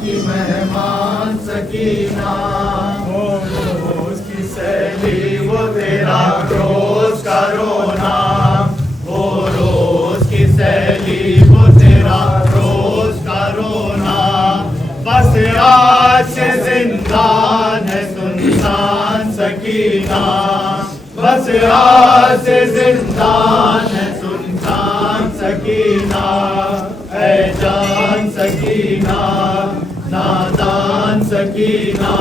की मेहमान सकीना, वो रोज की सैली वो तेरा रोज का रोना, वो रोज की सैली वो तेरा रोज का रोना। बस आज से जिंदान है सुनसान सकीना, बस आज से जिंदान है सुनसान सकीना। ऐ जान सकीना नादान सकीना,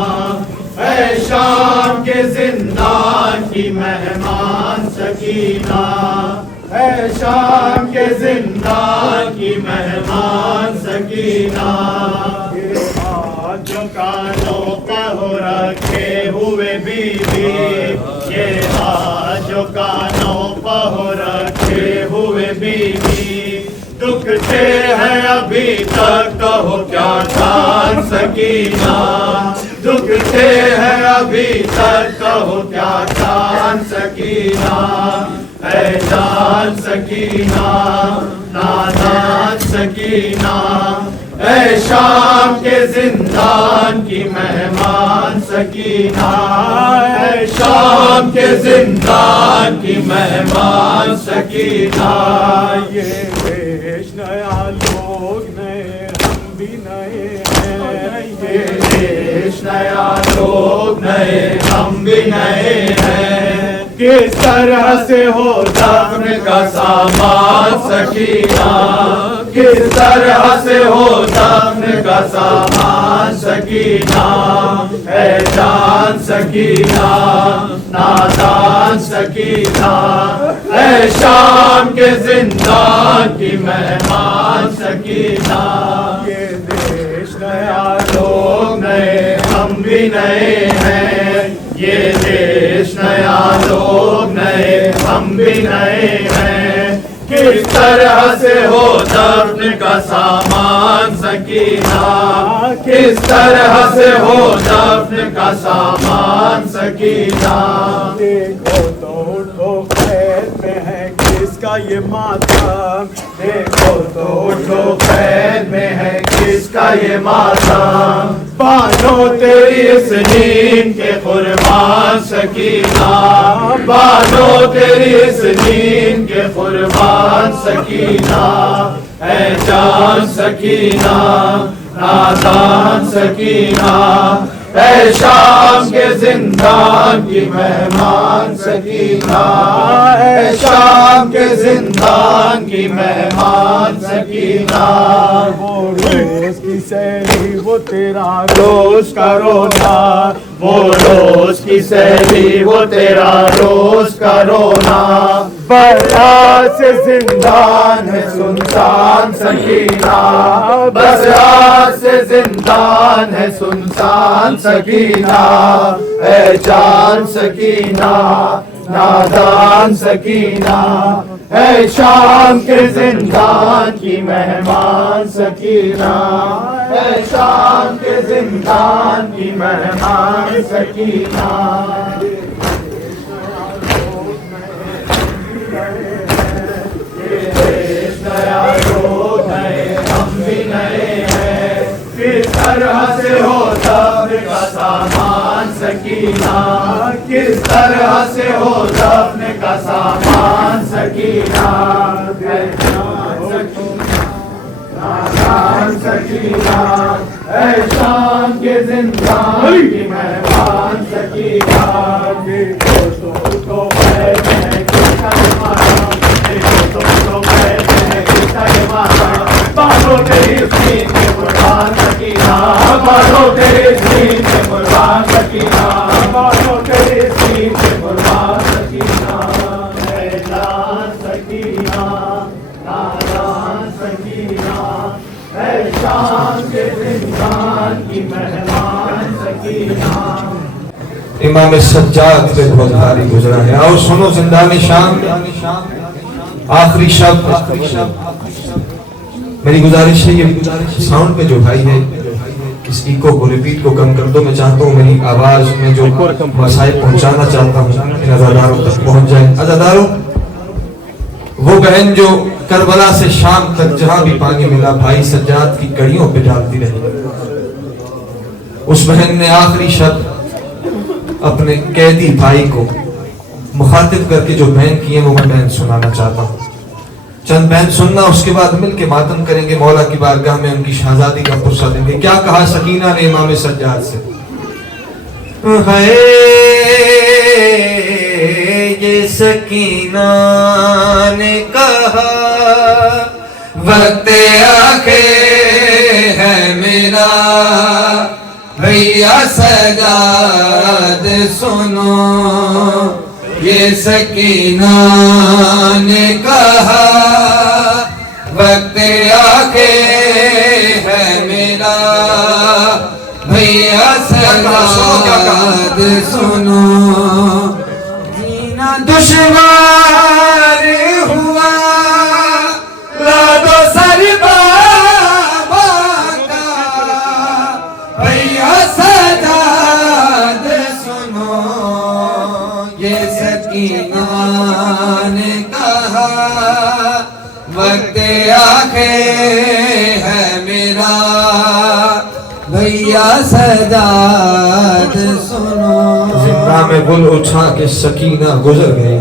ऐ शाम के जिंदान की मेहमान सकीना, ऐ शाम के जिंदान की मेहमान सकीना। जो कानों पर हो रखे हुए बीवी, ये जो कानों पर हो रखे हुए बीवी, दुखते हैं अभी तक कहो क्या जान सकीना, दुखते हैं अभी तक कहो क्या जान सकीना। ऐ जान सकीना नादान सकीना, ऐ शाम के जिंदान की मेहमान सकीना, ऐ शाम के जिंदान की मेहमान सकीना। ये देश नया लोग नए हम भी नए हैं, ये देश नया लोग नए हम भी नए हैं। किस तरह से हो दफन का सामान सकीना, किस तरह से हो दफन का सामान सकीना। ऐ जान सकीना नादान सकीना, ऐ शाम के जिंदान की मेहमान सकीना। ये देश नया लोग नए हम भी नए हैं, ये देश नया लोग नए हम भी नए हैं। किस तरह से हो दफन का सामान सकीना, किस तरह से हो दफन का सामान सकीना। देखो तो उठो खैर में है किसका ये मातम, देखो तो उठो खैर में है किसका ये मातम। बानो तेरी इस नींद के कुर्बान सकीना, बानो तेरी इस नींद के कुर्बान सकीना। ऐ जान सकीना नादान सकीना, ऐ शाम के जिंदान की मेहमान सकीना, ऐ शाम के जिंदान की मेहमान सकीना। वो रोज की सैली वो तेरा रोज का रोना, वो रोज की सैली वो तेरा रोज का रोना। बस से जिंदान है सुनसान सकीना, बस आज से जिंदान है सुनसान सकीना। ऐ जान सकीना नादान सकीना, ऐ शाम के जिंदान की मेहमान सकीना, ऐ शाम के जिंदान की मेहमान सकीना। नया लोग नए हम भी नए हैं, किस तरह से हो दफन का सामान सकीना, किस तरह से हो दफन का सामान सकीना। ऐ जान सकीना ऐ शाम के जिंदान की मेहमान सकीना। देखो तो खैर में किसका ये मातम, देखो तो खैर में किसका ये मातम। बानो तेरी नींद के कुर्बान सकीना, बानो तेरी नींद के कुर्बान सकीना, बानो तेरी नींद के कुर्बान सकीना। ऐ जान सकीना नादान सकीना, ऐ शाम के जिंदान की मेहमान सकीना। इमाम सज्जाद पे बहुत भारी गुजरा है। आओ सुनो जिंदानी शाम आखिरी शब्द। मेरी गुजारिश है ये साउंड पे जो भाई है इस इको को रिपीट को कम कर दो। मैं चाहता हूँ मेरी आवाज में जो मसाइल पहुंचाना चाहता हूँ इन अज़ादारों तक पहुंच जाए। अज़ादारों, वो बहन जो करबला से शाम तक जहाँ भी पानी मिला भाई सज्जाद की कड़ियों पे डालती रही, उस बहन ने आखिरी शब्द अपने कैदी भाई को मुखातिब करके जो बहन की है वो मैं बहन सुनाना चाहता हूँ। चंद बहन सुनना, उसके बाद मिलके मातम करेंगे, मौला की बारगाह में उनकी शहजादी का पुरसा देंगे। क्या कहा सकीना ने इमाम सज्जाद से? है ये सकीना ने कहा वक्त आखिर है मेरा, भैया सजाद सुनो। ये सकीना ने कहा वक्त आखिर है मेरा, भैया सजाद सुनो। जीना दुश्वार हुआ लादो सर बाबा का, भैया सजाद सुनो। ये सकीना ने कहा वक्त आखिर है मेरा, भैया सजाद सुनो। जिंदा में गुल उठा के सकीना गुजर गई,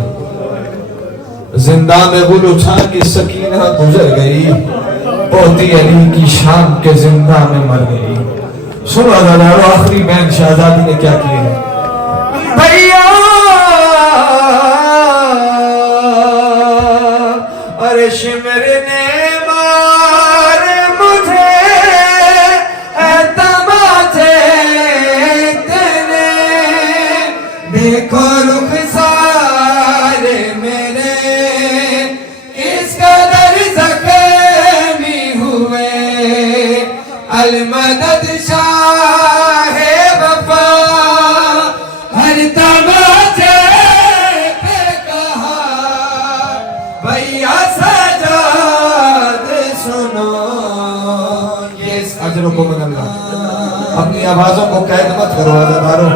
जिंदा में गुल उठा के सकीना गुजर गई, पोती अली की शाम के जिंदा में मर गई। सुनो हजारों, आखिरी बहन शहजादी ने क्या किया? भैया अरे शिमर ने मार मुझे तमाचे तेरे, देखो रुख सारे मेरे किस कदर ज़ख्मी हुए। अलमदद शाह वफा हर तमाचे पे कहा, भैया सजाद सुनो। ये अजरों को मनल्ला, अपनी आवाजों को कैद मत करो अज़ादारों।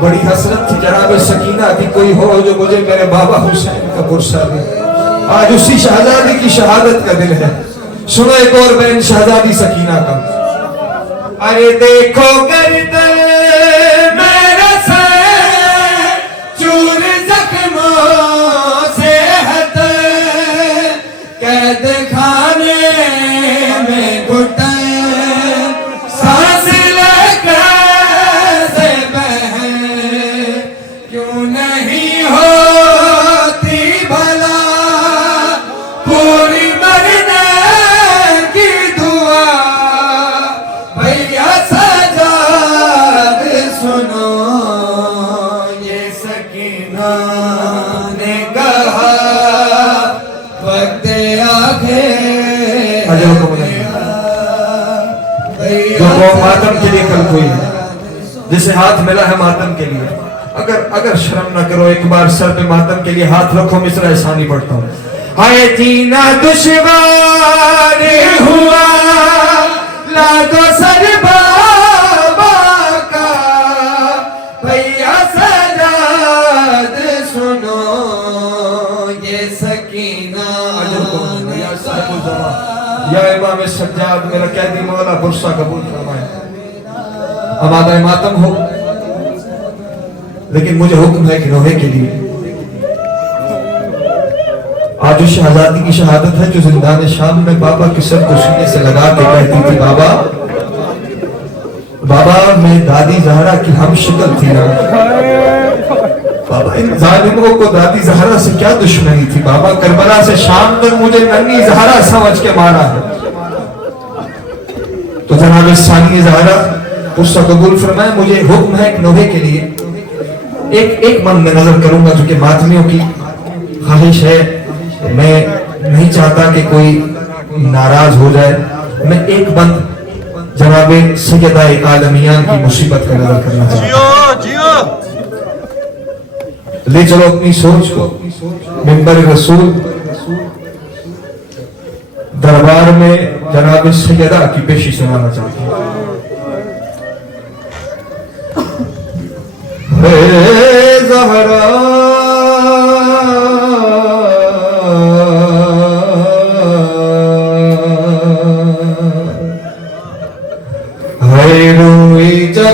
बड़ी हसरत थी जनाब सकीना की कोई हो जो मुझे मेरे बाबा हुसैन का पुरसा दे। आज उसी शहजादी की शहादत का दिन है। सुनो एक और बहन शहजादी सकीना का। अरे देखो गर्दन मेरा सर चूर जख्मों से हट, कैद खाने में घुटन सांस लेकर बहन, क्यों नहीं होती भला पूरी मरने की दुआ। भैया सजाद सुनो। ये सकीना ने कहा वक्त आखिर जो मातम के लिए कल कोई जिसे हाथ मिला है मातम के लिए, अगर शर्म ना करो, एक बार सर पे मातम के लिए हाथ रखो। मिसरा एहसानी पढ़ता हूँ। हाय जीना दुश्वार हुआ लादो सर बाबा का, भैया सजाद सुनो। ये सकीना या इमाम सज्जाद मेरा कैदी मौला पुरसा कबूल फरमाए। हमारा मातम हो, लेकिन मुझे हुक्म है कि रोहे के लिए आज उस शहजादी की शहादत है जो जिंदान शाम में बाबा के सर को सीने से लगा के कहती थी, बाबा बाबा मैं दादी जहरा की हम शक्ल थी ना बाबा। इन जालिमों को दादी जहरा से क्या दुश्मनी थी बाबा? करबला से शाम तक मुझे नन्ही जहरा समझ के मारा है। तो जनाब सानी जहरा उसका कबूल फरमाए। मुझे हुक्म है कि नोहे के लिए एक मन में नजर करूंगा, जो कि मातमियों की ख्वाहिश है। मैं नहीं चाहता कि कोई नाराज हो जाए। मैं एक बंद जनाबे सैयदा आलमियान की मुसीबत का नजर करना चाहता हूं। ले चलो अपनी सोच को मिंबर रसूल दरबार में जनाब सैयदा की पेशी सुनाना चाहता हूं। ज़हरा है रूई जब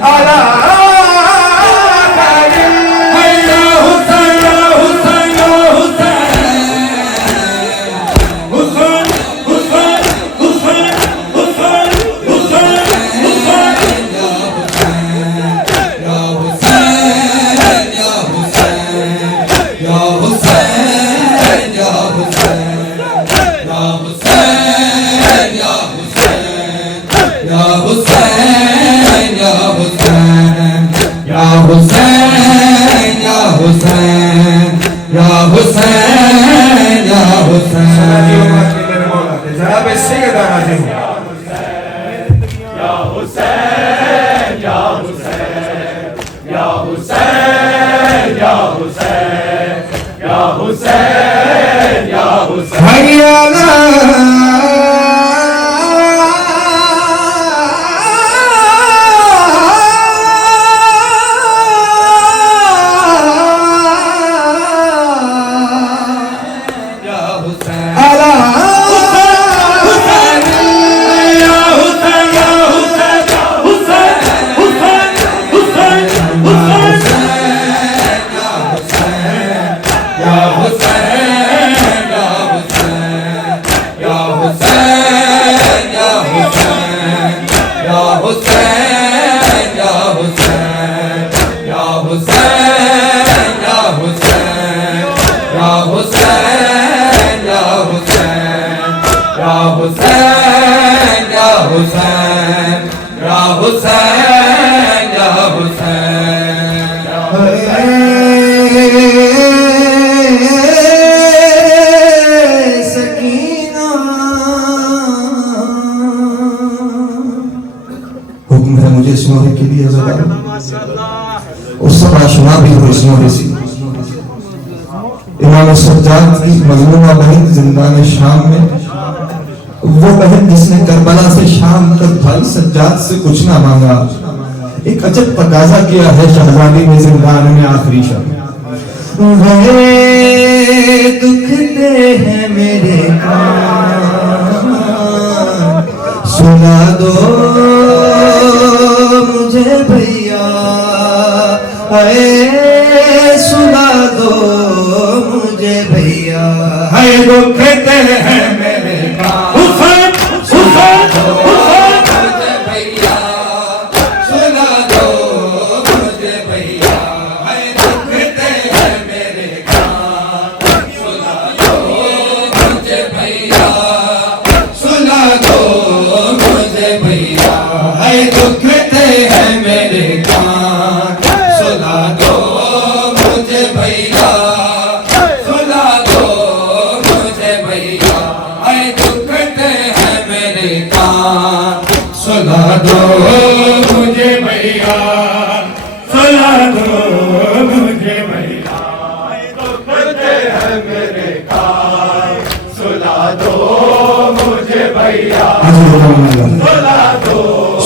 आला हुक्म है मुझे इस मोहरे के लिए और सब आशना भी हो इस मोहरे से। इमाम सज्जाद की मजलूमा बहन जिंदान शाम में, वो बहन जिसने करबला से शाम तक भाई सज्जाद से कुछ ना मांगा, एक अजब तकाजा किया है शहजादी ने जिंदान में आखिरी शब। दुखते हैं मेरे कान, सुना दो मुझे भैया, सुना दो मुझे भैया, है दुखते हैं मेरे कान, सुना दो मुझे भैया, सुना दो मुझे भैया, है दुखते हैं मेरे कान, सुना दो मुझे भैया, सुना दो मुझे भैया, है दुखते हैं मेरे कान, सुना दो मुझे भैया, सुना दो मुझे भैया, है दुखते हैं मेरे कान, सुना दो मुझे भैया, सुना दो मुझे भैया, है दुखते हैं मेरे कान, सुना दो मुझे भैया, सुना दो।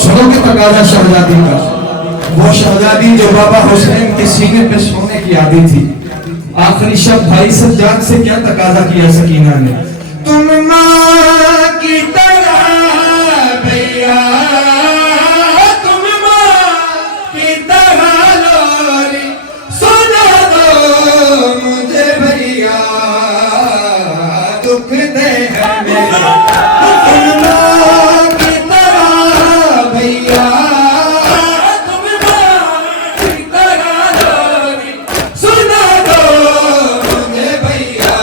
सुनोगे तकाजा शहजादी का, वो शहजादी जो बाबा हुसैन के सीने पे सोने की आदि थी। आखिरी शब्द भाई सज्जाद से क्या तकाजा किया सकीना ने, तुम माँ की तरह भैया, तुम माँ की तरह लोरी, सुना दो मुझे भैया, दुख दे है मेरे, तुम माँ की तरह भैया, तुम माँ की तरह लोरी, सुना दो मुझे भैया,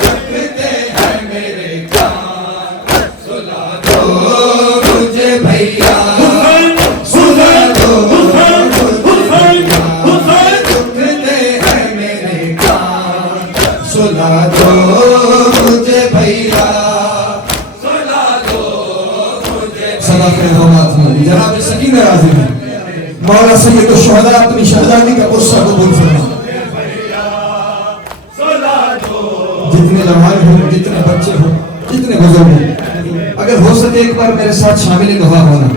दुख दे है मेरे कान, सुना दो मुझे भैया, सुना दो मुझे भैया, दुख दे है मेरे कान, सुना दो मुझे भैया, सुना दो मुझे। सदा के हवात में जनाब सकीना राजी है, मौला सैयद शुहदा अपनी शहजादी का गुस्सा कबूल फरमा। जितने जवान हो, जितने बच्चे हो, जितने बुजुर्ग हो, अगर हो सके एक बार मेरे साथ शामिल दुआ होना।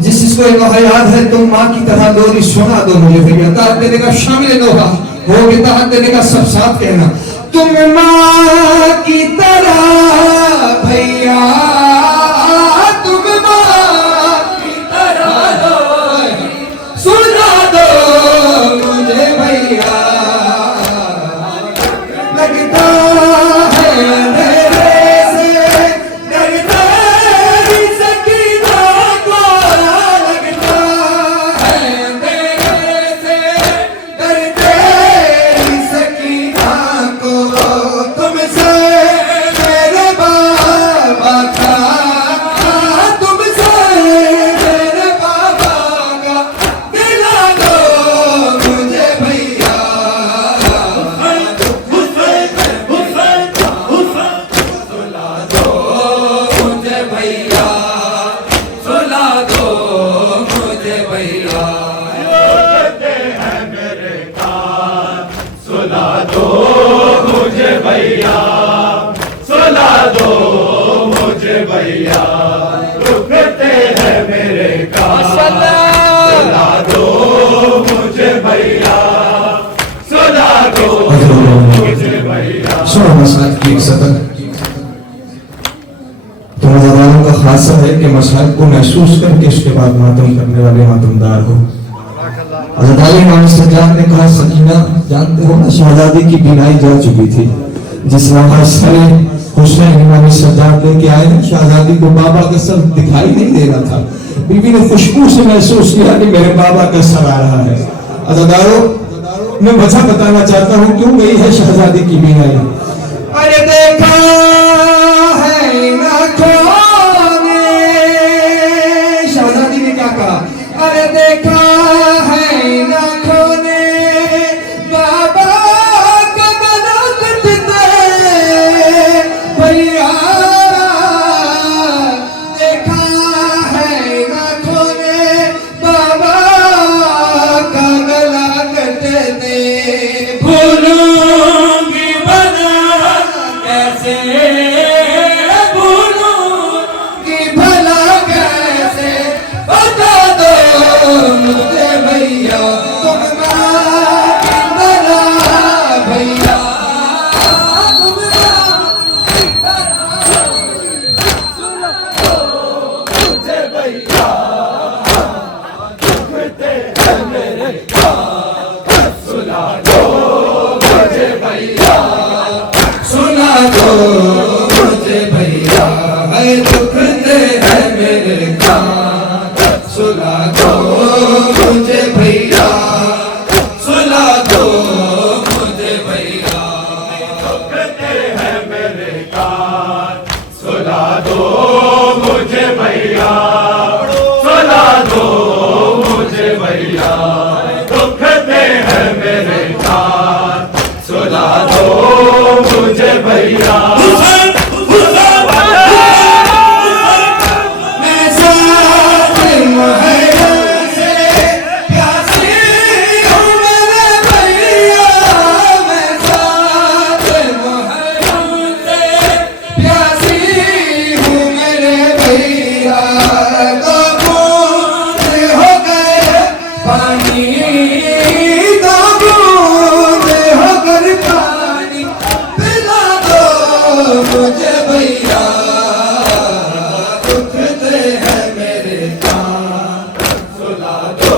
जिस चीज को दुआ याद है, तुम माँ की तरह लोरी, सुना दो मुझे भैया, दाद देने का शामिल दुआ हो, दाद देने का सब साथ कहना, तुम माँ की तरह भैया, तुम माँ की तरह भैया कहते हैं मेरे कान सुला दो मुझे भैया सुला दो मुझे भैया रुकते हैं मेरे कान सुला दो मुझे भैया सुला दो मुझे भैया। सुनो मसहब की एक सतर तो मज़ादारों का खासा है कि मसहब को महसूस करके उसके बाद मातम करने वाले मातमदार हो। हज़रत इमाम सज्जाद ने कहा सकीना जानते हो ना शहजादी की बीनाई जा चुकी थी। जिस रास्ते हुसैन इमाम सज्जाद लेके आए ना शहजादी को बाबा का सर दिखाई नहीं दे रहा था। बीबी ने खुशबू से महसूस किया कि मेरे बाबा का सर आ रहा है। अज़ादारों मैं वजह बताना चाहता हूँ क्यों गई है शहजादी की बीनाई। अरे देखा है आँखों ने शहजादी ने क्या कहा अरे देखा है आँखों ने बाबा का मलकत भैया देखा है आँखों ने बाबा का गला कटते भूलूंगी बना कैसे भूलूंगी भला कैसे बता दो मुझे भैया तुम बना भैया तुम मुझे भैया रुकते हैं मेरे कान सुला दो मुझे भैया सुना दो मुझे भैया है दुखते हैं मेरे कान सुना दो मुझे भैया सुना दो मुझे भैया रुकते हैं मेरे कान सुला दो मुझे भैया सुला दो मुझे भैया रुकते हैं मेरे कान सुला दो मुझे भैया। मैं साथ मुहर्रम से प्यासी हूँ मेरे भैया मैं साथ मुहर्रम से प्यासी हूँ मेरे भैया दो बूंद हो गए पानी दो बूंद हो गए पानी पिला दो मुझे भैया दुखते हैं मेरे कान सुला दो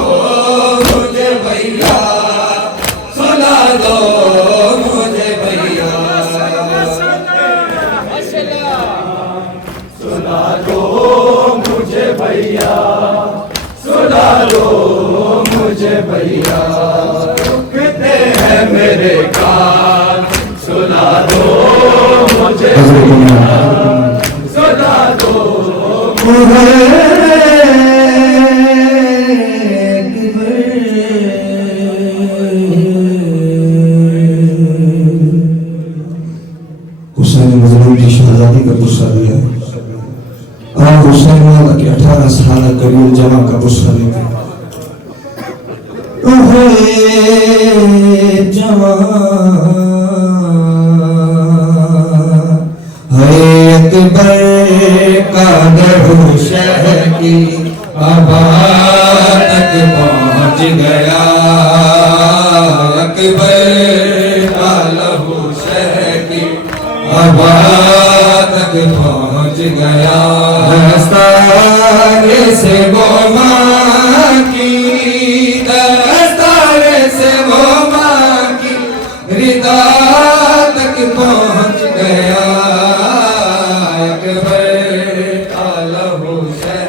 मुझे भैया सुला दो मुझे भैया सुला दो मुझे भैया सुला दो मुझे भैया रुकते हैं मेरे कान सुला दो मुझे भैया सुला दो हुसैन मजलूम की शहजादी का गुस्सा लिया और हुसैन वाला के 18 साल करीब जमा का गुस्सा लेते अकबर का लहू शहर की आबा तक पहुंच गया अकबर का लहू शहर की आबा तक पहुंच गया दस्तारे से वो माँ की दस्तारे से वो माँ की रिदा तक पहुंच गया अकबर का लहू शहर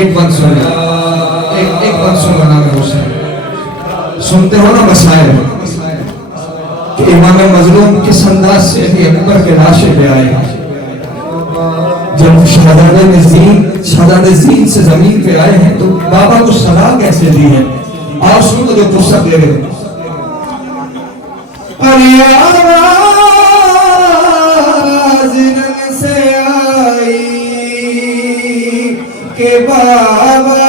एक बात सुनो एक बात सुनो नाम हुसैन सुनते हो ना मसाइल कि इमाम मजलूम किस अंदाज से भी अकबर के लाशे पे आए जब शहजादे ज़ीन से जमीन पे आए हैं तो बाबा को सलाह कैसे दी है और सुनो जो गुस्सा दे रहे अरे आवाज़ रंग से आई के बाबा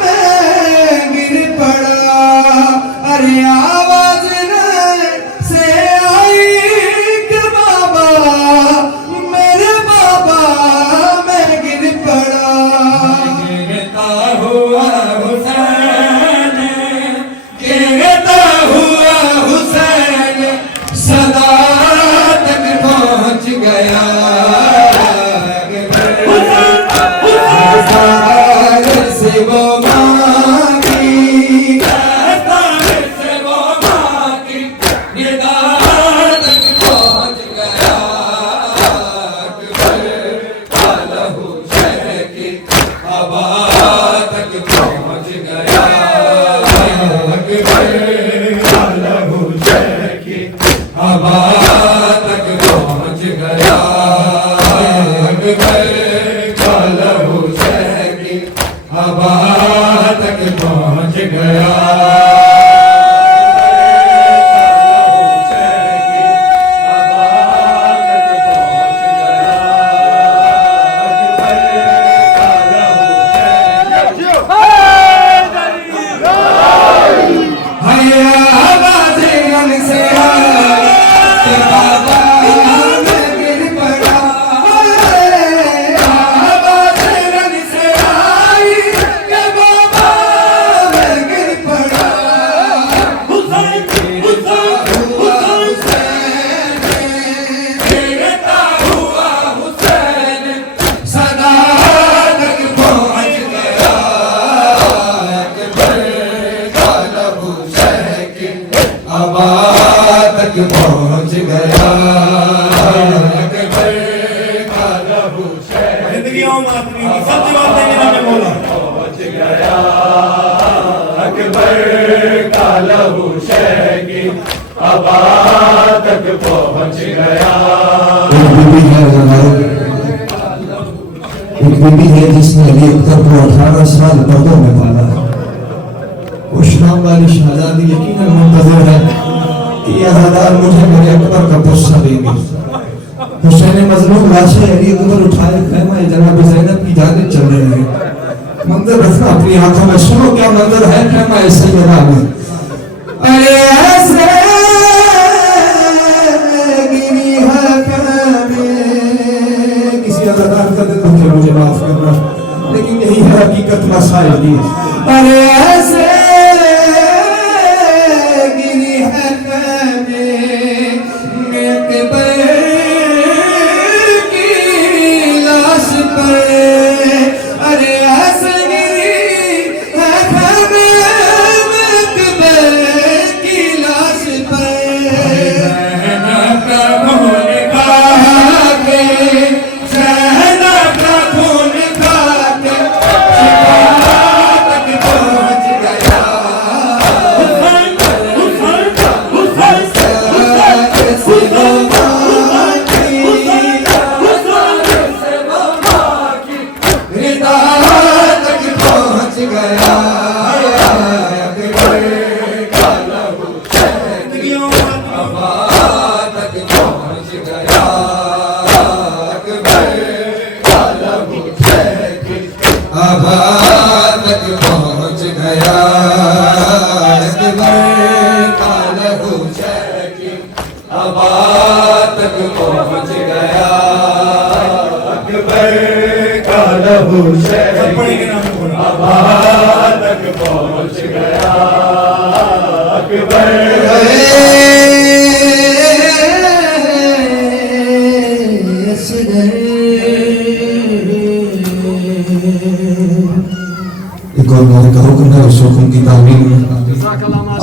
मैं गिर पड़ा। अरे आवाज से आई कि बाबा मेरे बाबा मैं गिर पड़ा। गिरता हुआ हुसैन, गिरता हुआ हुसैन सदा तक पहुंच गया। से वो मांगी, से वो मांगी, निदान तक पहुंच गया। लहू शह की हवा तक पहुंच गया। लहू शह की हवा तक पहुंच गया। लहू शह की हवा तक पहुंच गया। पहुंच गया। जिंदगी और आदमी की सब जवाब देंगे ना मौला। पहुंच गया अकबर का लहू शह की हवा तक पहुंच गया। एक बीबी है जिसने अली अख्तर को 18 साल पर्दों में पाला है। वो शाम वाली शहजादी यकीनन मुंतज़िर है कि अज़ादार मुझे मेरे अकबर का पुस्सा देंगे। हुसैन मजलूम लाशें अली अकबर उठाए खैमा जनाब ज़ैनब की जानिब चल रहे हैं। मंजर रखना अपनी आंखों में, सुनो क्या मंजर है खैमा सैयदा में। अरे ऐसे गिरी है किसी अज़ादार का दिल दुखे, मुझे माफ करना, लेकिन यही है हकीकत मसाइल की। अरे ऐसे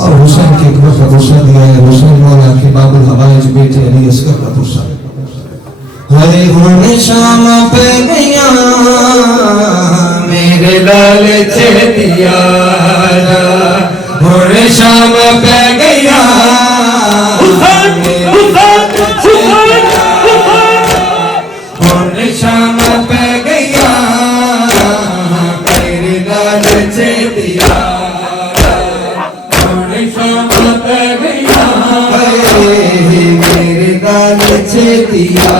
और हुसैन के अकबर का पुस्सा दिया है। हुसैन मौला के बाबुल हवाइज बेटे अली असगर का पुस्सा। हरे होने शाम पे गया मेरे लाल दिया, होने शाम पे गया होने शाम पे गया मेरे लाल दिया, होने शाम पे गया मेरे लाल दिया,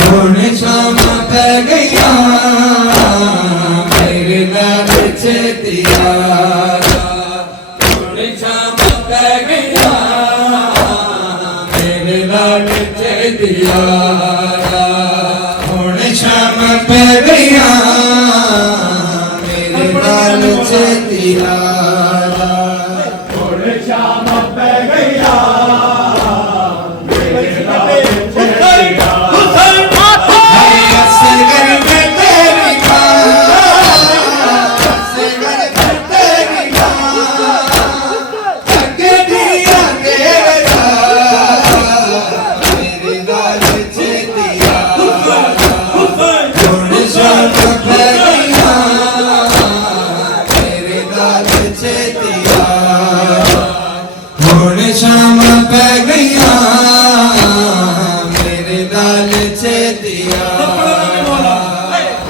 होने शाम पै गया मेरे लाल छेतिया हुण शाम पै गया मेरे लाल छेतिया हुण शाम पै गया मेरे लाल छेतिया हुण शाम पै गया मेरे लाल छेतिया असगर में तेरी असगर में तेरी तकदिया तेरा मेरे लाल छेतिया हुण शाम पै गया मेरे लाल छेतिया हुण शाम पै गया मेरे लाल छेतिया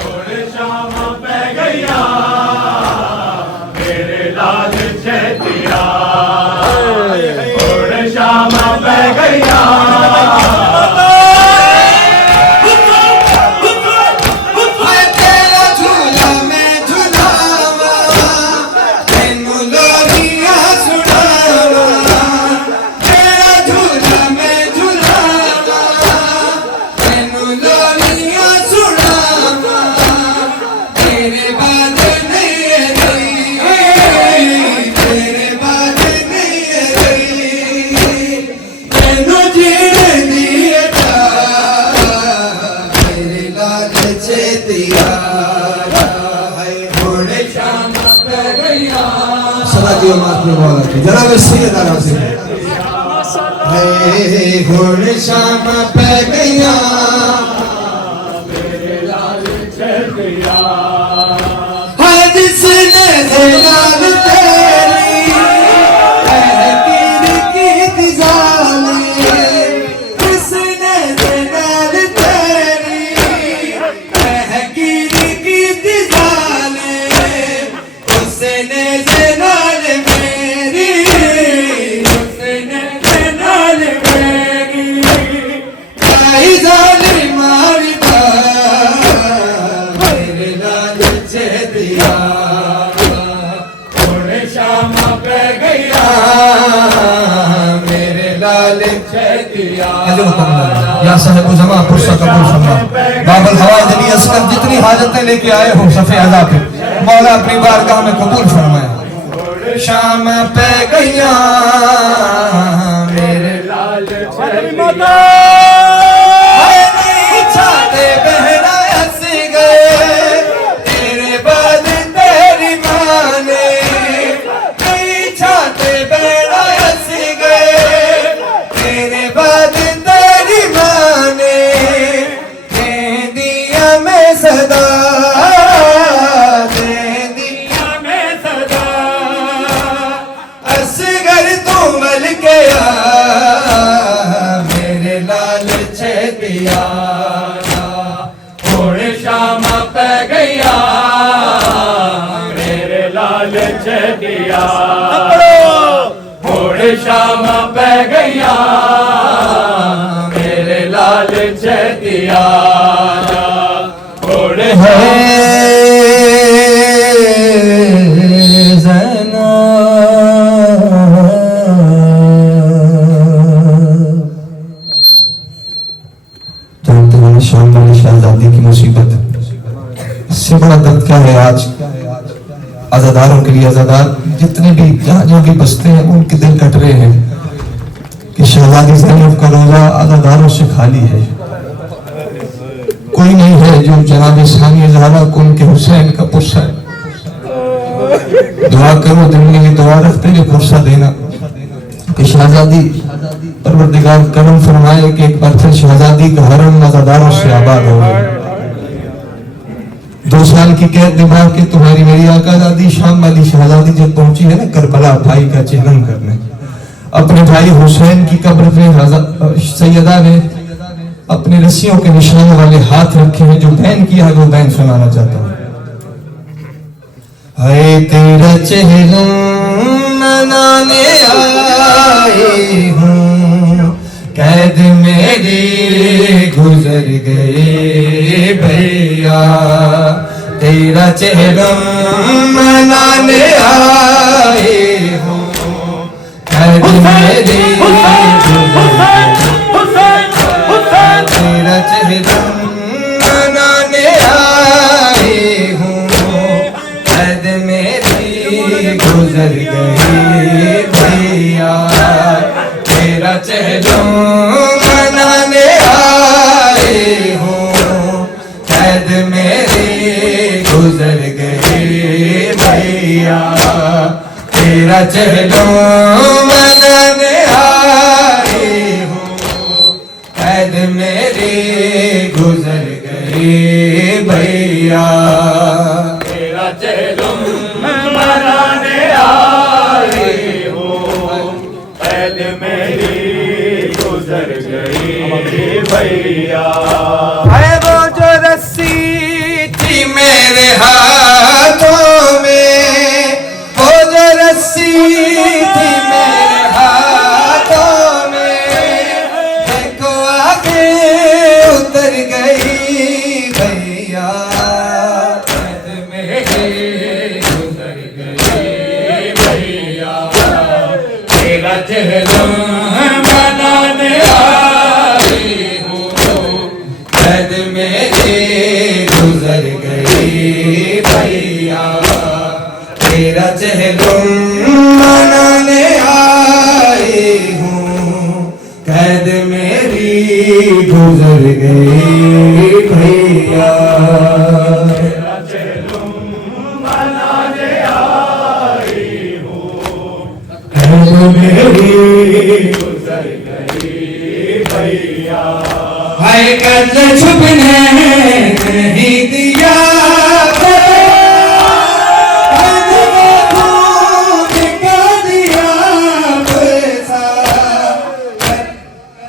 हुण शाम पै गया मेरे लाल छेतिया हुण शाम पै गया तेरा झूला मैं झुलावा तेनू लोरियां सुनावा तेरा झूला मैं झुलावा तेनू लोरियां सुनावा तेरे बाद नहीं रही तेरे बाद नहीं रही तेनू जीने दिए मेरे लाल छेतिया हुण शाम पै गया सदा जी मातृ मौला की जनाब सैयद आला से हुण शाम पै गया मेरे लाल छेतिया है जिसने जलाल तेरी तहकीर की दिजाली जिसने जलाल तेरी तहकीर की दिजाली उसने जलाल मेरी उसने जलाल मेरी काई जालिम मारता मेरे लाल छेतिया हुण शाम पै गया मेरे लाल छेतिया या साहिब जमा पुरसा कबूल फरमा बाबल हवा जबी अस्कर जितनी हाजतें लेके आए हो सफे अदा पे मौला अपनी बारगाह में कबूल फरमाए शाम पै गया मेरे लाल माता छाते बहना हंस गए तेरे बाद तेरी माँ ने छाते बहना हंस गए तेरे बाद तेरी माँ ने दे दिया मैं सदा दे दिया मैं सदा असगर तू मल गया मेरे लाल छेतिया हुण शाम पै गया मेरे लाल छेतिया हुण शाम पै गया मेरे लाल छेतिया हुण जानते हैं शाम वाली शहजादी की मुसीबत इससे बड़ा दर्द क्या है आज आजादारों के लिए आजादार जितने भी जहाँ जो भी बसते हैं उनके दिल कट रहे हैं कि शहजादी ज़ैनब का रोजा आजादारों से खाली है कोई नहीं है जो जनाब सानिया ज़हरा को उनके हुसैन का पुरसा है दुआ करो दिल में ये दुआ रखते हैं पुरसा देना कि शहजादी परवरदिगार करम फरमाए कि एक बार फिर शहजादी का हरम आजादारों से आबाद हो गया 2 साल की कैद निभा के तुम्हारी मेरी आकाजादी शाम वाली शहजादी जब पहुंची है ना करबला भाई का चिन्हन करने अपने भाई हुसैन की कब्र पे सैयदा ने अपने रस्सियों के निशान वाले हाथ रखे हैं जो बैन किया है वो बैन सुनाना चाहता हूँ हाय तेरा चेहरा मनाने आई हूँ कैद मेरी गुजर गई भैया, तेरा चेहरा मनाने आए हूँ। कैद मेरी तेरा चेहरा मनाने आए हूँ। कैद मेरी गुजर गई भैया, तेरा चेहरा मनाने आए हूँ। कैद मेरी गुजर गई भैया, तेरा चेहरा मनाने आए हूँ। कैद मेरी गुजर गई भैया, तेरा चेहरा मनाने आए हो। कैद मेरी गुजर गई भैया। है वो जो रस्सी थी मेरे हाथों में, वो जो रस्सी थी मेरे हाथों में, देखो आगे उतर गई भैया। कैद मेरी गुजर गई भैया, तेरा चेहरा मनाने आए हो। कैद मेरी गुजर गई भैया, तेरा चेहरा मनाने आए हूँ। कैद मेरी गुजर गई भैया, तेरा चेहरा मनाने आए हो। कैद मेरी गुजर गई भैया। हाय कद छुपने नहीं दिया,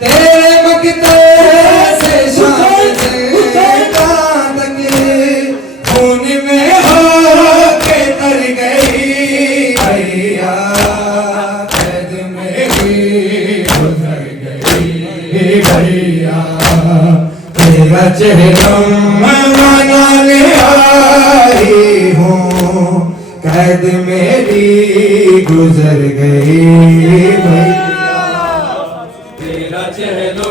तेरे मकते से शाम से रात तक खून में हो के तर गई भैया। कैद मेरी गुजर गई भैया, तेरा चेहरा मनाने आई हूँ। कैद मेरी गुजर गई भैया, तेरा चेहरा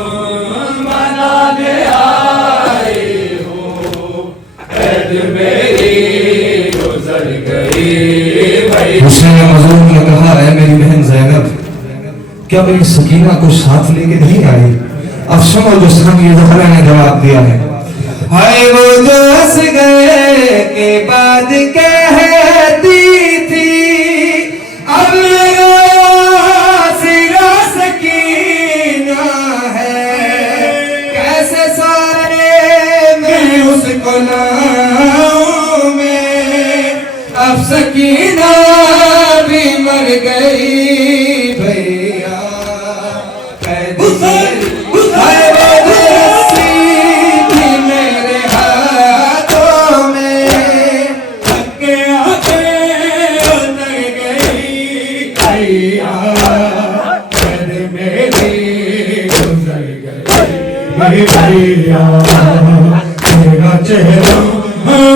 मनाने आए हो। कैद मेरी गुजर गई भैया। हुसैन मज़लूम ने कहा, है मेरी बहन ज़ैनब, क्या मेरी सकीना को साथ लेके नहीं आई? अब सुनो जो सामने ज़हरा ने जवाब दिया है। हाय वो जो हंस गए के बाद कहती थी, अब मेरा सिरा सकीना है। कैसे सारे मैं उसको लाऊं मैं, अब सकीना भी मर गई भैया। कैद मेरी हाय वो जो रस्सी थी मेरे हाथों में, थके आके उतर गई भैया। कैद मेरी गुजर गई भैया, तेरा चेहरा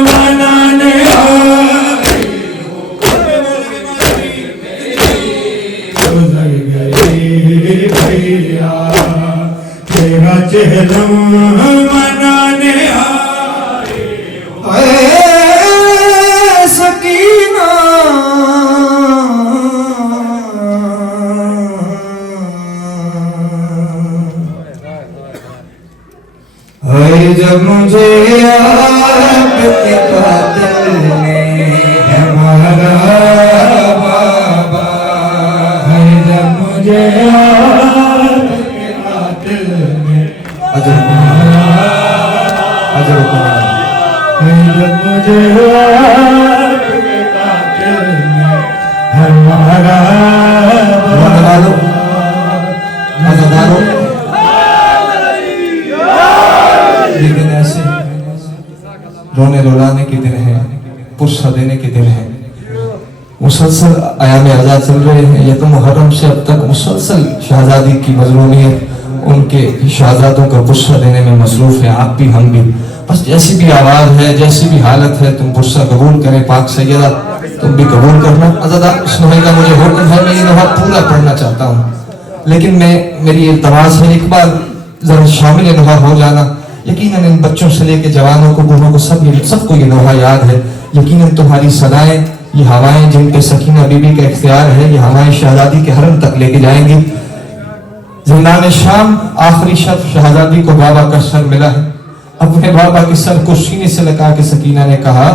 मनाने आए हो। गुजर गई भैया, तेरा चेहरा मनाने आए हो। सकीना है जब मुझे आपके कातिल ने हमारा बाबा, है जब मुझे आपके कातिल ने अजर है जब मुझे आपके कातिल ने हमारा लेकिन ऐसे रोने रुलाने के दिन है, पुस्सा देने के दिन है। मुसलसल आयाम आज़ाद चल रहे हैं। ये तो मुहर्रम से अब तक मुसलसल शहजादी की मजलूमियत उनके शहजादों का पुस्सा देने में मसरूफ है, आप भी हम भी। बस जैसी भी आवाज है, जैसी भी हालत है, तुम पुस्सा कबूल करें। पाक सैयदा तुम भी कबूल करना। अज़ादा सुनने का मुझे हुक्म है, मैं ये नवा पूरा पढ़ना चाहता हूँ, लेकिन मेरी इल्तमास है एक बार जरा शामिल नोहा हो जाना। यकीनन इन बच्चों से लेके जवानों को, बूढ़ों को सबको ये नोहा याद है। यकीनन तुम्हारी सदाएं, ये हवाएं जिन पे सकीना बीबी का इख्तियार है, ये हवाएं शहजादी के हरम तक लेके जाएंगी। जिंदान शाम आखिरी शब्द शहजादी को बाबा का सर मिला है। अपने बाबा के सर को सीने से लगा के सकीना ने कहा,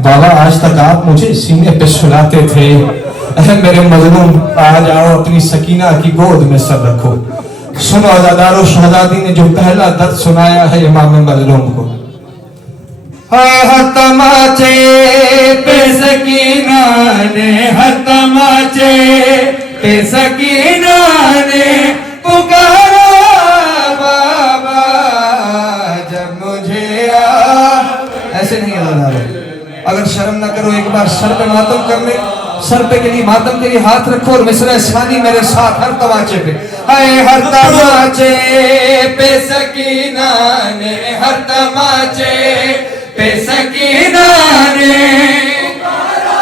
बाबा आज तक आप मुझे सीने पे सुलाते थे, मेरे मजलूम आ जाओ अपनी सकीना की गोद में सर रखो। सुनो अज़ादारो, शहजादी ने जो पहला दर्द सुनाया है इमाम मजलूम को। तमाचे पे सकीना ने, तमाचे पे सकीना ने पुकारा बाबा जब मुझे ऐसे नहीं अज़ादारो, अगर शर्म ना करो एक बार सर पे मातम कर ले, सर पे के लिए मातम के लिए हाथ रखो और मिसरा इस्लामी मेरे साथ हर तमाचे पे। हर तमाचे पे सकीना ने, हर तमाचे पे सकीना ने बाबा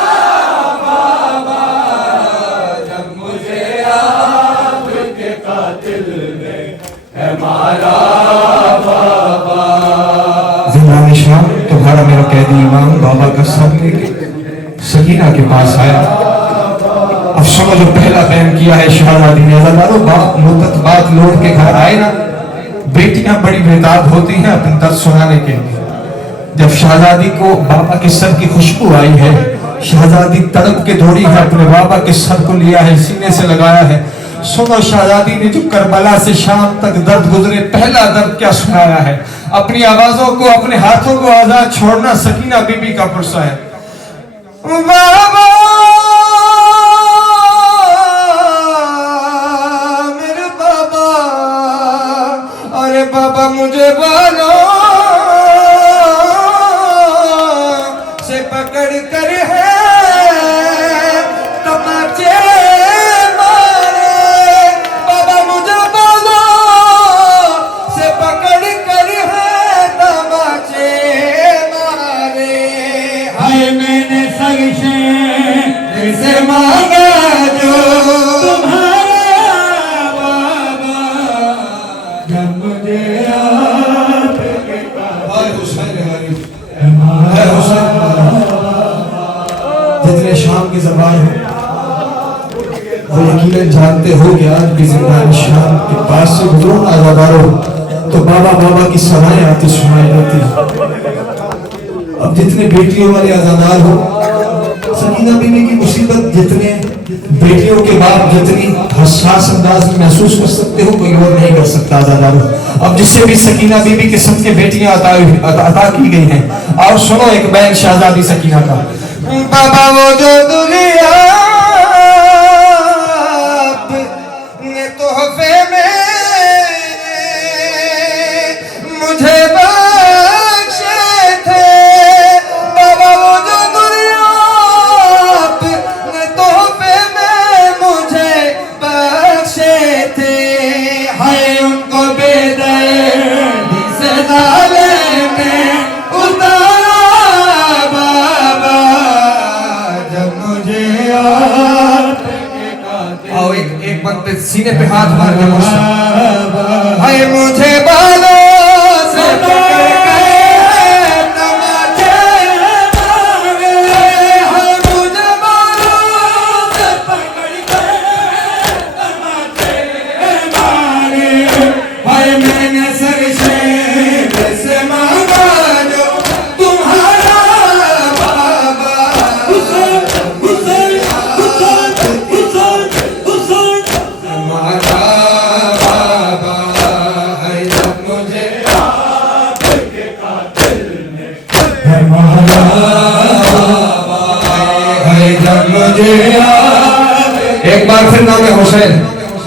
जब मुझे आपके कातिल ने है मारा बाबा। जिंदान शाम तुम्हारा मेरा कैदी इमाम बाबा का सर लेके सकीना के पास आया। अब सुनो जो पहला बयान किया है शहजादी ने। अज़ादारो, बाप मुद्दत बाद लौट के घर आए ना, बेटियां बड़ी बेताब होती हैं अपने दर्द सुनाने के लिए। जब शहजादी को बाबा के सर की खुशबू आई है, शहजादी तड़प के दौड़ी है, अपने बाबा के सर को लिया है, सीने से लगाया है। सुनो शहजादी ने जो करबला से शाम तक दर्द गुजरे, पहला दर्द क्या सुनाया है। अपनी आवाजों को, अपने हाथों को आजाद छोड़ना सकीना बीबी का पुरसा है। बाबा मेरे बाबा, अरे बाबा मुझे बालों से पकड़ कर है तमाचे मारे, बाबा मुझे बालों से पकड़ कर है तमाचे मारे। हाय मैंने से मांगा जो तुम्हारा बाबा जब मुझे आपके जितने शाम की ज़बान है वो यकीनन जानते हो कि आज भी जिंदान शाम के पास से गुजरो ना अज़ादारो तो बाबा बाबा की सदाएं आती सुनाई देती। अब जितने बेटियों वाले अज़ादार हो, सकीना बीबी की मुसीबत जितने बेटियों के बाप जितनी हसास अंदाज में महसूस कर सकते हो, कोई और नहीं कर सकता अज़ादारो। अब जिससे भी सकीना बीबी के सबके बेटियां अता की गई हैं। और सुनो एक बयान शहजादी सकीना का। बाबा वो जो दुनिया ने तोहफे में मुझे बख्शे थे, बाबा वो जो दुनिया ने तोहफे में मुझे बख्शे थे, हाय उनको बेदर्दी से नाले में उतारा बाबा जब मुझे आओ एक बार पे सीने पे हाथ मार के मुझसे, हाय मुझे बालों से पकड़ के तमाचे मारे, हाय मुझे बालों से पकड़ के तमाचे मारे, हाय मैंने सर से मांगा जो तुम्हारा बाबा। हमारा बाबा है जब मुझे आपके कातिल ने, हमारा बाबा है जब मुझे एक बार फिर नाम हुसैन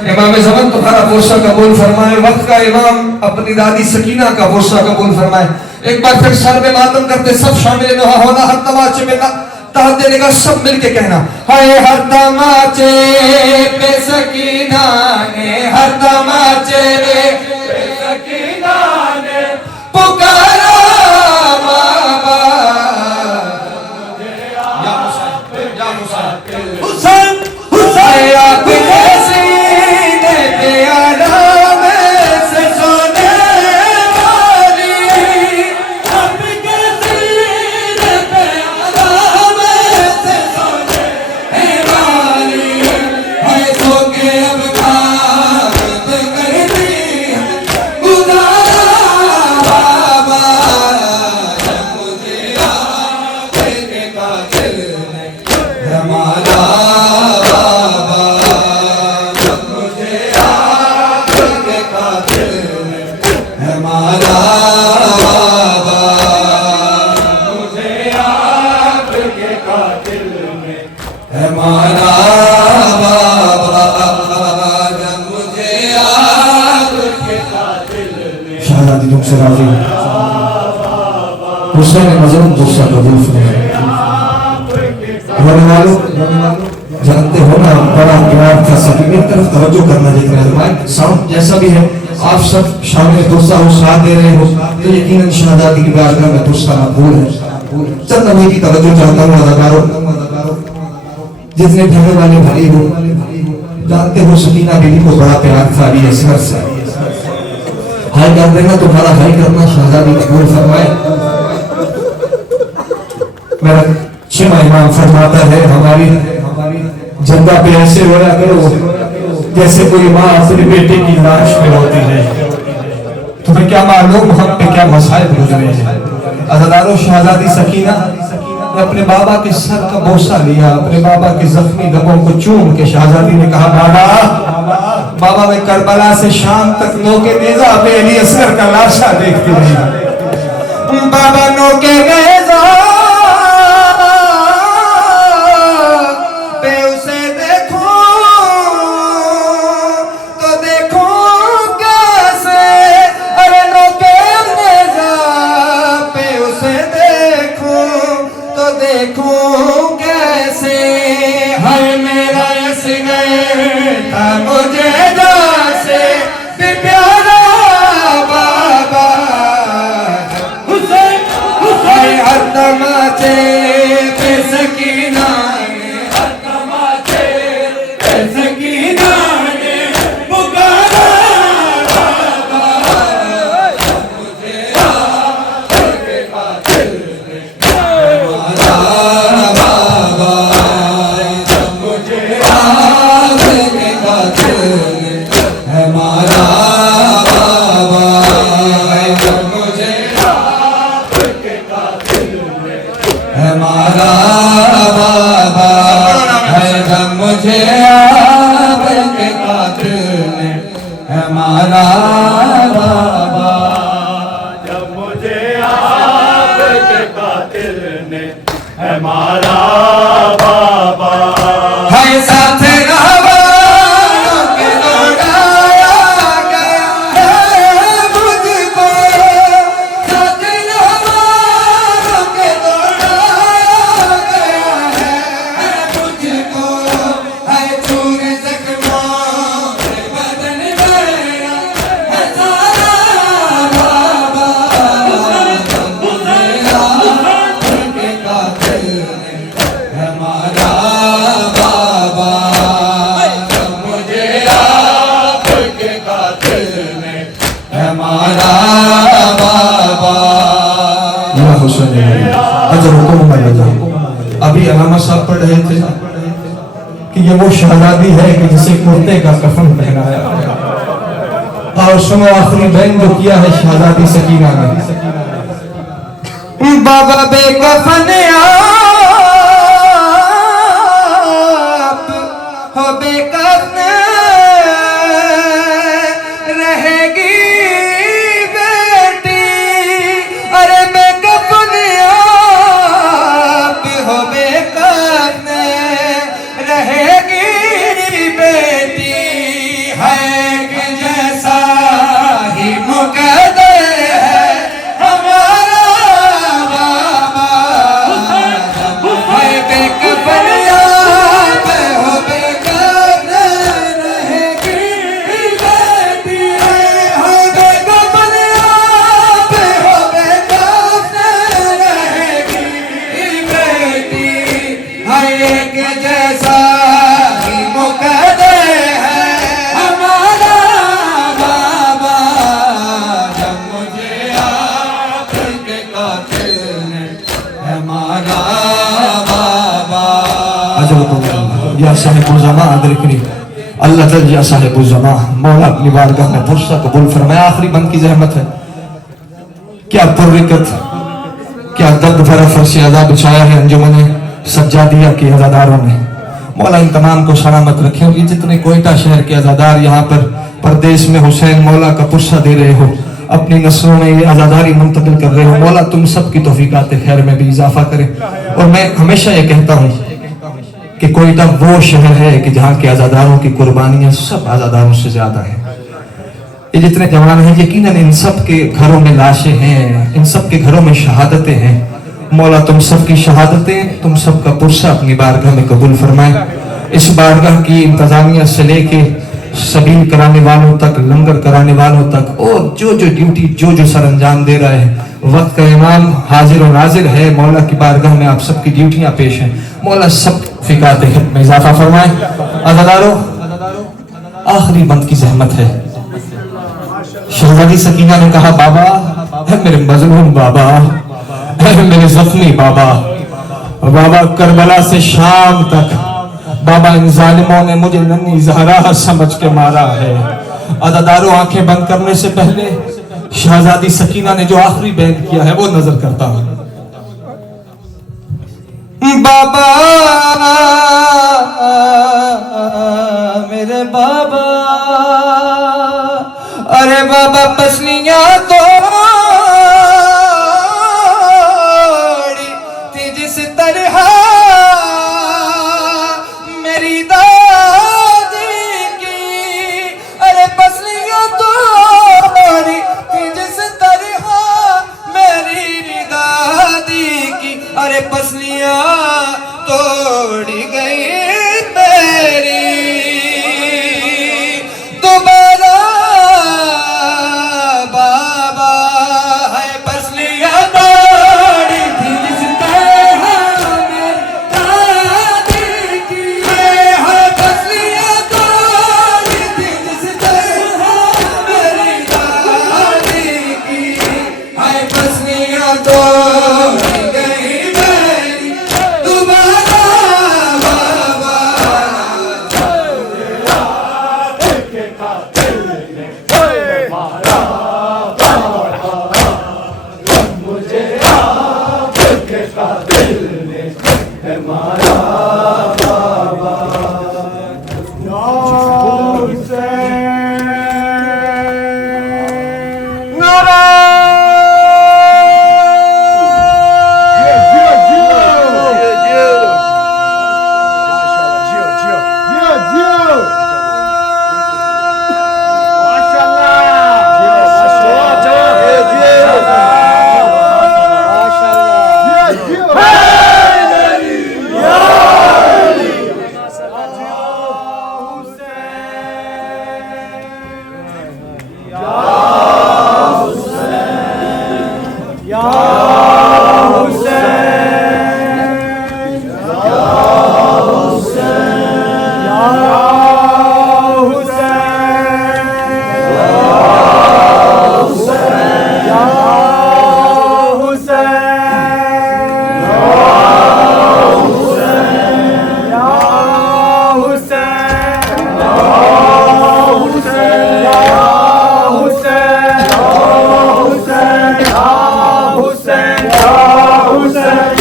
इमाम ज़मान तुम्हारा पुरसा कबूल फरमाए। वक्त का इमाम अपनी दादी सकीना का पुरसा कबूल फरमाए। एक बार फिर सर पे मातम करते सब शामिल होना, हर तमाचे में ताल देगा, सब मिलके कहना, हाय हर तमाचे पे सकीना ने, हर तमाचे पे सकीना ने पुकारा बाबा। हुसैन हुसैन आपके सीने पे आराम से सोने वाली, आपके सीने पे आराम से सोने वाली, है सो के अब खामत करती गुजारा बाबा। जब मुझे आपके कातिल ने हमारा बाबा, जब मुझे आपके कातिल ने हमारा बाबा, मुझे आपके कातिल ने हमारा बाबा, जब मुझे आपके कातिल ने। शहजादी लोग से राजी हुसैन मजलूम गुस्सा कबूल फरमाए। रोने वालों जानते हो ना, बड़ा प्यार था, सभी की तरफ तवज्जो करना चाहिए। साउंड जैसा भी है, आप सब शामिल दोस्ता हो, साथ दे रहे हो, तो यकीनन शहजादी की बारगाह में दोस्ता मकबूल है। चंद नबी की तवज्जो चाहता हूँ अदाकारों, जितने भरे वाले भाई हो, जानते हो सकीना बीवी को बड़ा प्यार था अभी असगर से। हाई कर देना, तुम्हारा हाई करना शहजादी कबूल फरमाए। मेरा शिमा इमाम फरमाता है, हमारी जद्दा पे ऐसे रोया करो जैसे कोई माँ अपने बेटे की लाश पे रोती है। तुम्हें क्या मालूम हम पे क्या मसाइब गुजरे हैं। अज़ादारों, शहजादी सकीना ने अपने बाबा के सर का बोसा लिया, अपने बाबा के जख्मी लबों को चूम के शहजादी ने कहा, बाबा मैं करबला से शाम तक नोके नेज़ा पे अली असगर का लाशा देखती रही। बाबा नोके नेज़ा पे उसे देखो तो देखो कैसे, अरे नोके नेज़ा पे उसे देखो तो देखो कैसे, हाय मेरा असगर था मुझे जैसे भी प्यारा बाबा। हुसैन हुसैन हर तमाचे पे सकीना ने, हर तमाचे पे सकीना ने पुकारा बाबा। मुझे आपके कातिल ने हमारा बाबा, जब मुझे आपके कातिल ने हमारा बाबा, जब मुझे आपके कातिल ने हमारा बाबा, जब मुझे आपके कातिल ने हमारा बाबा, जब मुझे आपके कातिल ने हमारा बाबा। है साथ रहवानों के दौड़ाया गया है मुझको, साथ रहवानों के दौड़ाया गया है मुझको, है चूर जख्मों के बदन मेरा है सारा बाबा। मुझे आपके कातिल ने हमारा बाबा, जब मुझे आपके कातिल ने हमारा बाबा। या हुसैन अजर हुकुम में अभी अलामा साहब पढ़ रहे थे कि ये वो शहजादी है कि जिसे कुर्ते का कफन पहनाया, और सुनो आखिरी बैन जो किया है शहजादी सकीना ने। बाबा बेकफन आप हो, बेकफन रहेगी बेटी, अरे बेकफन आप हो, बेकफन रहेगी बेटी, है कि जैसा ही मुकद्दर है हमारा बाबा। के जैसा ही मुकद्दर है हमारा बाबा, जब मुझे आपके कातिल ने हमारा बाबा। या साहिब-उज़्ज़मा अदरिकनी अल्लाह तआला, या साहिब-उज़्ज़मा मौला अपनी बारगाह में पुरसा कबूल फरमाए। आखिरी बंद की ज़हमत है। क्या पुररिकत, क्या दर्द भरा फर्श अज़ा बिछाया है अंजुमने सज्जादिया के अज़ादारों ने। मौला इन तमाम को सलामत रखे। ये जितने कोयटा शहर के अज़ादार यहाँ पर परदेश में हुसैन मौला का पुरसा दे रहे हो, अपनी नस्लों में ये आज़ादारी मुंतकिल कर रहे हो, मौला तुम सब की तौफीकात खैर में भी इजाफा करे। और मैं हमेशा ये कहता हूँ कि कोयटा वो शहर है कि जहाँ के आज़ादारों की कुर्बानियाँ सब आज़ादारों से ज्यादा है। ये जितने जवान हैं यकीनन इन सब के घरों में लाशें हैं, इन सब के घरों में शहादतें हैं। मौला तुम सब की शहादतें, तुम सब का पुरसा अपनी बारगाह में कबूल फरमाए। इस बारगाह की इंतजामिया से लेके सबील कराने वालों तक, लंगर कराने वालों तक, और जो जो ड्यूटी जो जो सर अंजाम दे रहा है, वक्त का इमाम हाजिर और नाजिर है। मौला की बारगाह में आप सबकी ड्यूटियां पेश हैं। मौला सब फिकात में इजाफा फरमाए। अज़ादारों, आखिरी बंद की ज़हमत है। शहजादी सकीना ने कहा, बाबा है मेरे मजलूम बाबा, है मेरे जख्मी बाबा, बाबा करबला से शाम तक बाबा इन जालिमों ने मुझे नन्ही ज़हरा समझ के मारा है। अज़ादारों, आंखें बंद करने से पहले शहजादी सकीना ने जो आखिरी बयान किया है वो नजर करता हूं। बाबा मेरे बाबा, अरे बाबा पसलियां तोड़ी थी जिस तरह मेरी दादी की, अरे पसलियां तोड़ी थी जिस तरह मेरी दादी की, अरे पसलियां तोड़ी गई मेरी दोबारा बाबा, है पसलियां तोड़ी थी जिस तरह मेरी दादी की, है पसलियां तोड़ी थी जिस तरह मेरी दादी की, है पसलियां तोड़ी गई मेरी दोबारा बाबा। मुझे आपके कातिल ने है मारा बाबा। या हुसैन नारा हुसैन